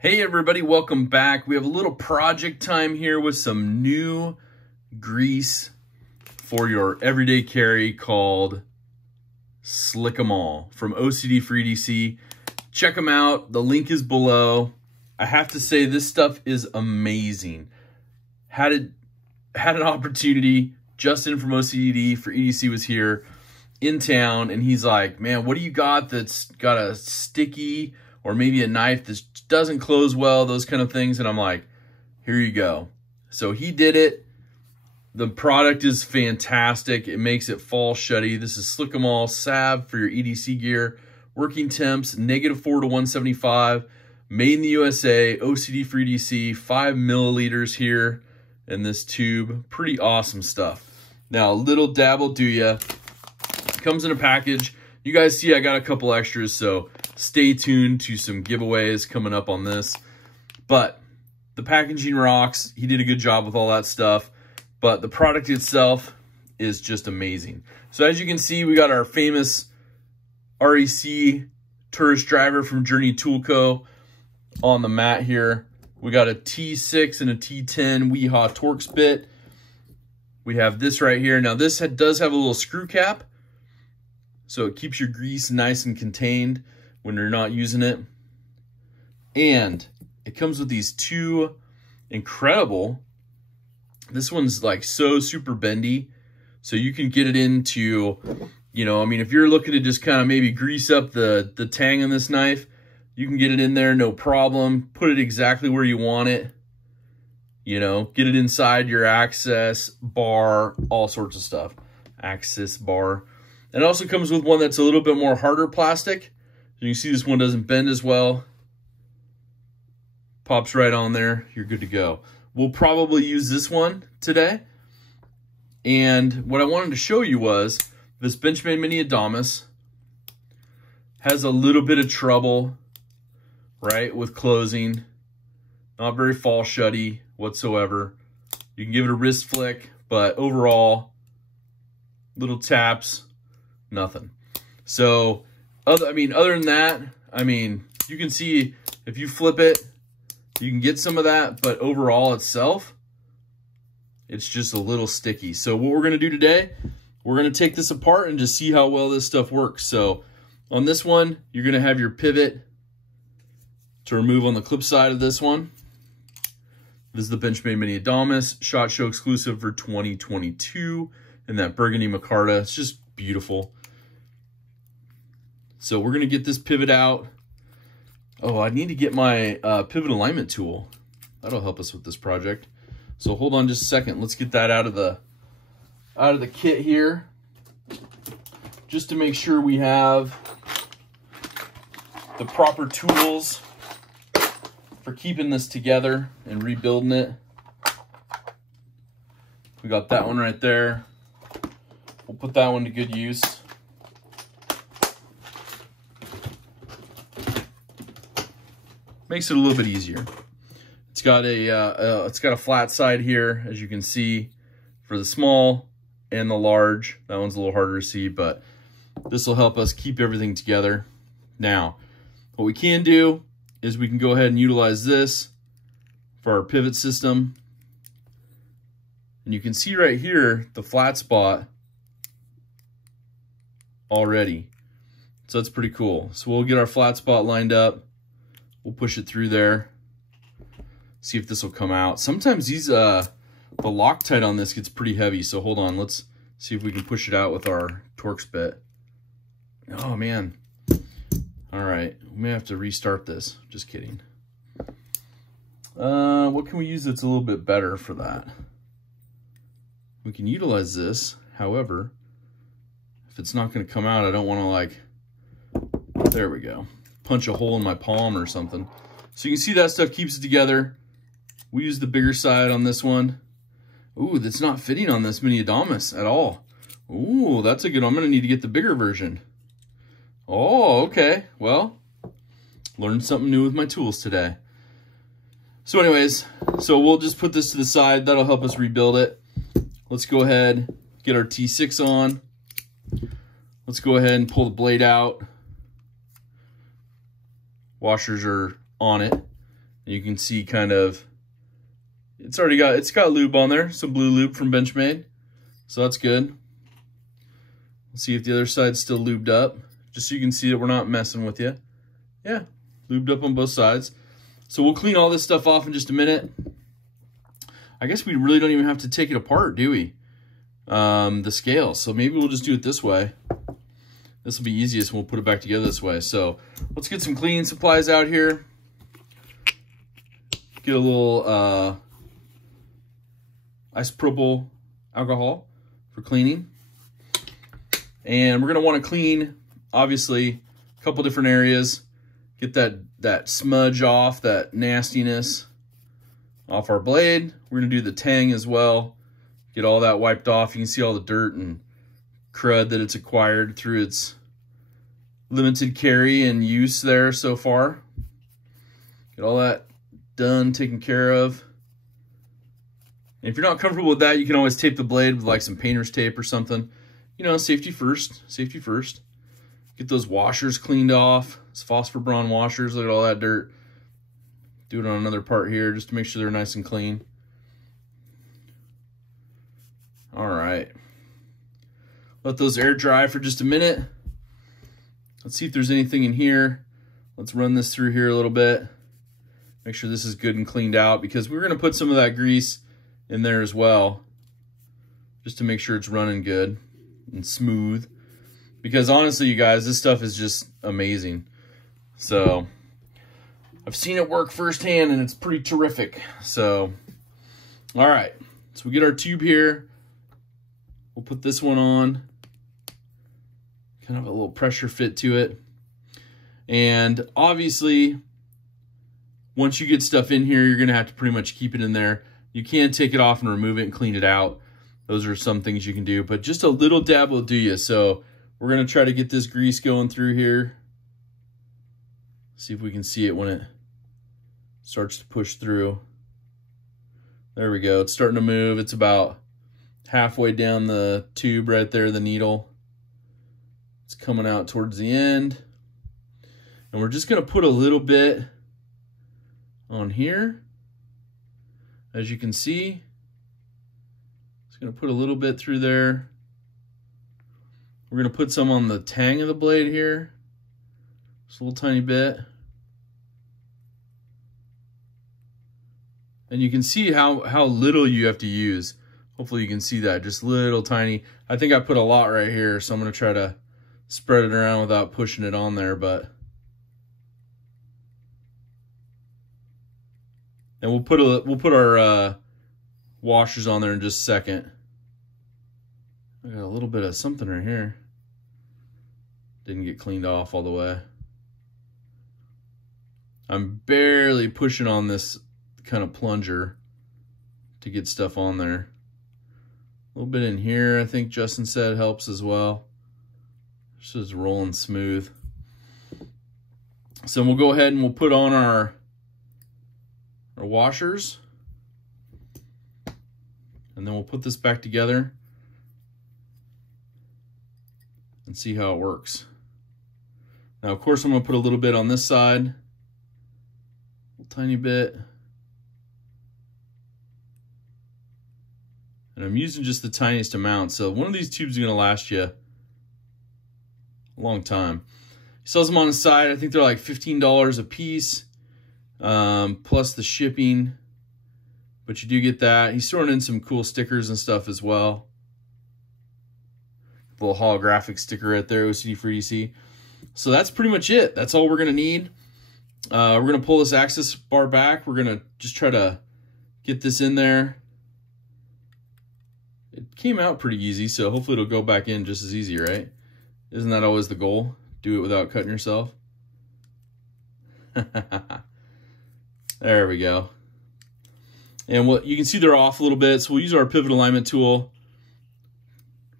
Hey everybody, welcome back. We have a little project time here with some new grease for your everyday carry called Slick 'em All from OCD for EDC. Check them out. The link is below. I have to say this stuff is amazing. Had an opportunity. Justin from OCD for EDC was here in town and he's like, man, what do you got that's got a sticky or maybe a knife that doesn't close well, those kind of things. And I'm like, here you go. So he did it. The product is fantastic. It makes it fall shutty. This is Slick 'em All salve for your EDC gear. Working temps, -4 to 175. Made in the USA, OCD for EDC, 5 milliliters here in this tube. Pretty awesome stuff. Now, a little dab will do ya. Comes in a package. You guys see I got a couple extras, so stay tuned to some giveaways coming up on this. But the packaging rocks. He did a good job with all that stuff. But the product itself is just amazing. So as you can see, we got our famous REC tourist driver from Journey Tool Co. on the mat here. We got a T6 and a T10 Weehaw Torx bit. We have this right here. Now this does have a little screw cap, so it keeps your grease nice and contained when you're not using it. And it comes with these two incredible, this one's like so super bendy, so you can get it into, you know, I mean, if you're looking to just kind of maybe grease up the tang on this knife, you can get it in there, no problem. Put it exactly where you want it. You know, get it inside your access bar, all sorts of stuff. Access bar. And it also comes with one that's a little bit more harder plastic. You can see this one doesn't bend as well. Pops right on there. You're good to go. We'll probably use this one today. And what I wanted to show you was this Benchmade Mini Adamas has a little bit of trouble, right, with closing. Not very fall shutty whatsoever. You can give it a wrist flick, but overall, little taps, nothing. So, other than that, I mean, you can see if you flip it, you can get some of that, but overall itself, it's just a little sticky. So what we're gonna do today, we're gonna take this apart and just see how well this stuff works. So on this one, you're gonna have your pivot to remove on the clip side of this one. This is the Benchmade Mini Adamas, SHOT Show exclusive for 2022 in that burgundy micarta. It's just beautiful. So we're gonna get this pivot out. Oh, I need to get my pivot alignment tool. That'll help us with this project. So hold on just a second. Let's get that out of the kit here, just to make sure we have the proper tools for keeping this together and rebuilding it. We got that one right there. We'll put that one to good use. Makes it a little bit easier. It's got a flat side here, as you can see, for the small and the large. That one's a little harder to see, but this will help us keep everything together. Now, what we can do is we can go ahead and utilize this for our pivot system. And you can see right here, the flat spot already. So that's pretty cool. So we'll get our flat spot lined up. We'll push it through there. See if this will come out. Sometimes these, the Loctite on this gets pretty heavy. So hold on, let's see if we can push it out with our Torx bit. Oh man. All right, we may have to restart this. Just kidding. What can we use that's a little bit better for that? We can utilize this. However, if it's not gonna come out, I don't wanna there we go. Punch a hole in my palm or something. So you can see that stuff keeps it together. We use the bigger side on this one. Ooh, that's not fitting on this Mini Adamas at all. Ooh, that's a good one. I'm gonna need to get the bigger version. Oh, okay. Well, learned something new with my tools today. So anyways, so we'll just put this to the side. That'll help us rebuild it. Let's go ahead, get our T6 on. Let's go ahead and pull the blade out. Washers are on it. And you can see kind of, it's got lube on there, some blue lube from Benchmade. So that's good. Let's see if the other side's still lubed up, just so you can see that we're not messing with you. Yeah, lubed up on both sides. So we'll clean all this stuff off in just a minute. I guess we really don't even have to take it apart, do we? The scale. So maybe we'll just do it this way. This will be easiest, and we'll put it back together this way. So let's get some cleaning supplies out here. Get a little isopropyl alcohol for cleaning. And we're going to want to clean, obviously, a couple different areas. Get that smudge off, that nastiness off our blade. We're going to do the tang as well. Get all that wiped off. You can see all the dirt and crud that it's acquired through its limited carry and use there so far. Get all that done, taken care of. And if you're not comfortable with that, you can always tape the blade with like some painter's tape or something. You know, safety first, safety first. Get those washers cleaned off, those phosphor bronze washers. Look at all that dirt. Do it on another part here just to make sure they're nice and clean. All right. Let those air dry for just a minute. Let's see if there's anything in here. Let's run this through here a little bit. Make sure this is good and cleaned out, because we're going to put some of that grease in there as well, just to make sure it's running good and smooth. Because honestly, you guys, this stuff is just amazing. So I've seen it work firsthand, and it's pretty terrific. So, all right. So we get our tube here. We'll put this one on. Kind of a little pressure fit to it. And obviously, once you get stuff in here, you're going to have to pretty much keep it in there. You can take it off and remove it and clean it out. Those are some things you can do, but just a little dab will do you. So we're going to try to get this grease going through here. See if we can see it when it starts to push through. There we go. It's starting to move. It's about halfway down the tube right there, the needle. It's coming out towards the end. And we're just going to put a little bit on here. As you can see, it's going to put a little bit through there. We're going to put some on the tang of the blade here. Just a little tiny bit. And you can see how little you have to use. Hopefully you can see that, just little tiny. I think I put a lot right here, so I'm going to try to spread it around without pushing it on there, but. And we'll put our washers on there in just a second. I got a little bit of something right here. Didn't get cleaned off all the way. I'm barely pushing on this kind of plunger to get stuff on there. A little bit in here, I think Justin said, helps as well. It's just rolling smooth. So we'll go ahead and we'll put on our washers, and then we'll put this back together and see how it works. Now, of course, I'm going to put a little bit on this side, a tiny bit, and I'm using just the tiniest amount. So one of these tubes is going to last you a long time. He sells them on the side. I think they're like $15 a piece. Plus the shipping, but you do get that. He's throwing in some cool stickers and stuff as well. A little holographic sticker right there, OCD for EDC. So that's pretty much it. That's all we're going to need. We're going to pull this access bar back. We're going to just try to get this in there. It came out pretty easy, so hopefully it'll go back in just as easy, right? Isn't that always the goal? Do it without cutting yourself. There we go. And you can see they're off a little bit, so we'll use our pivot alignment tool.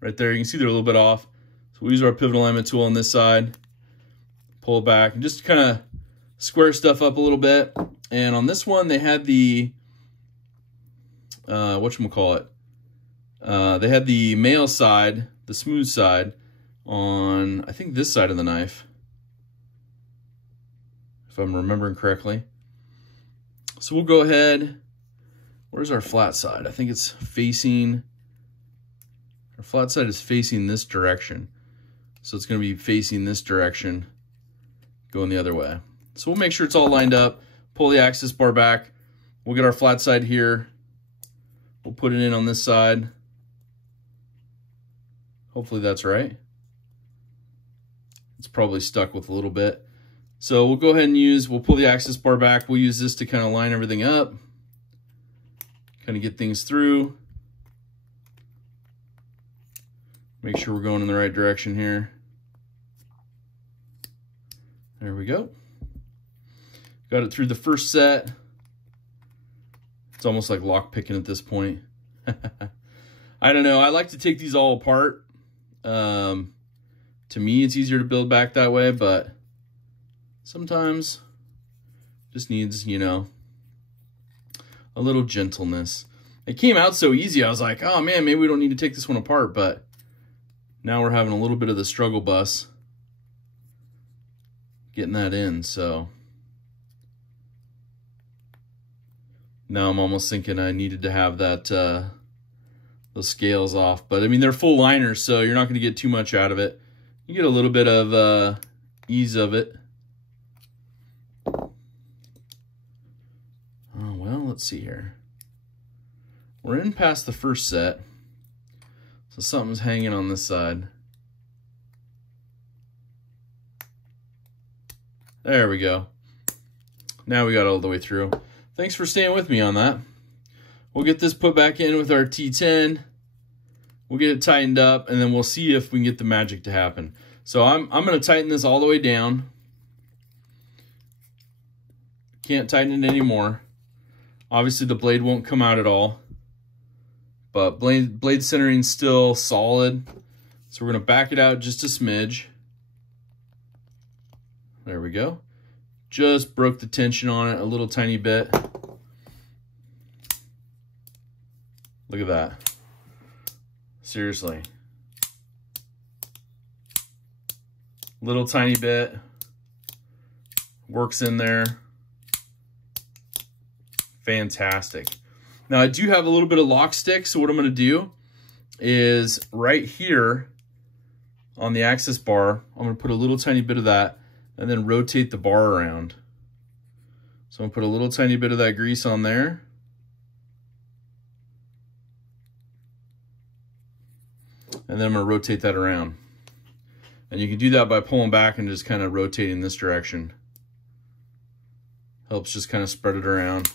Right there, you can see they're a little bit off. So we'll use our pivot alignment tool on this side, pull it back, and just kind of square stuff up a little bit. And on this one, they had the, whatchamacallit? They had the male side, the smooth side, on, I think, this side of the knife, if I'm remembering correctly. So we'll go ahead, where's our flat side? I think it's facing, our flat side is facing this direction. So it's gonna be facing this direction, going the other way. So we'll make sure it's all lined up, pull the access bar back. We'll get our flat side here. We'll put it in on this side. Hopefully that's right. It's probably stuck with a little bit. So we'll go ahead and we'll pull the access bar back. We'll use this to kind of line everything up, kind of get things through. Make sure we're going in the right direction here. There we go. Got it through the first set. It's almost like lock picking at this point. I don't know. I like to take these all apart. To me, it's easier to build back that way, but sometimes just needs, you know, a little gentleness. It came out so easy. I was like, oh man, maybe we don't need to take this one apart, but now we're having a little bit of the struggle bus getting that in. So now I'm almost thinking I needed to have that those scales off, but I mean, they're full liners, so you're not going to get too much out of it. You get a little bit of ease of it. Oh, well, let's see here. We're in past the first set, so something's hanging on this side. There we go. Now we got all the way through. Thanks for staying with me on that. We'll get this put back in with our T10. We'll get it tightened up, and then we'll see if we can get the magic to happen. So I'm going to tighten this all the way down. Can't tighten it anymore. Obviously, the blade won't come out at all, but blade centering's still solid. So we're going to back it out just a smidge. There we go. Just broke the tension on it a little tiny bit. Look at that. Seriously. Little tiny bit. Works in there. Fantastic. Now I do have a little bit of lock stick, so what I'm going to do is right here on the access bar, I'm going to put a little tiny bit of that and then rotate the bar around. So I'm going to put a little tiny bit of that grease on there. And then I'm going to rotate that around. And you can do that by pulling back and just kind of rotating this direction. Helps just kind of spread it around.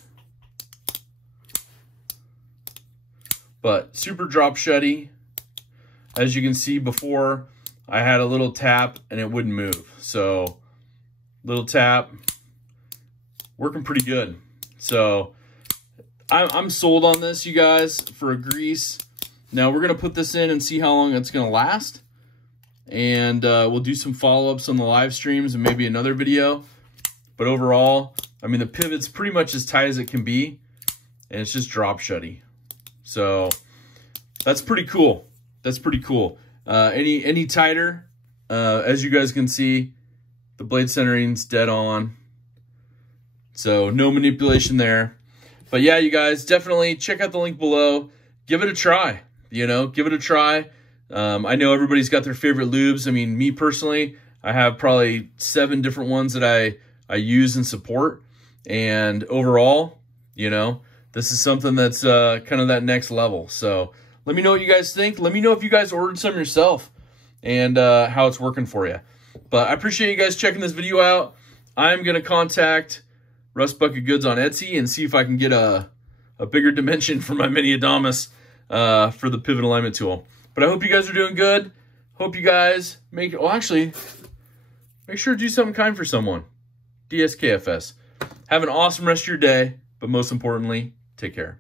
But super drop shutty. As you can see before, I had a little tap and it wouldn't move. So little tap, working pretty good. So I'm sold on this, you guys, for a grease. Now we're going to put this in and see how long it's going to last. And we'll do some follow-ups on the live streams and maybe another video. But overall, I mean, the pivot's pretty much as tight as it can be. And it's just drop shutty. So that's pretty cool. That's pretty cool. Any tighter, as you guys can see, the blade centering's dead on. So no manipulation there. But yeah, you guys, definitely check out the link below. Give it a try. You know, give it a try. I know everybody's got their favorite lubes. I mean, me personally, I have probably 7 different ones that I use and support. And overall, you know, this is something that's kind of that next level. So let me know what you guys think. Let me know if you guys ordered some yourself and how it's working for you. But I appreciate you guys checking this video out. I'm going to contact Rust Bucket Goods on Etsy and see if I can get a bigger dimension for my mini Adamas for the pivot alignment tool. But I hope you guys are doing good. Hope you guys actually, make sure to do something kind for someone. DSKFS. Have an awesome rest of your day, but most importantly, take care.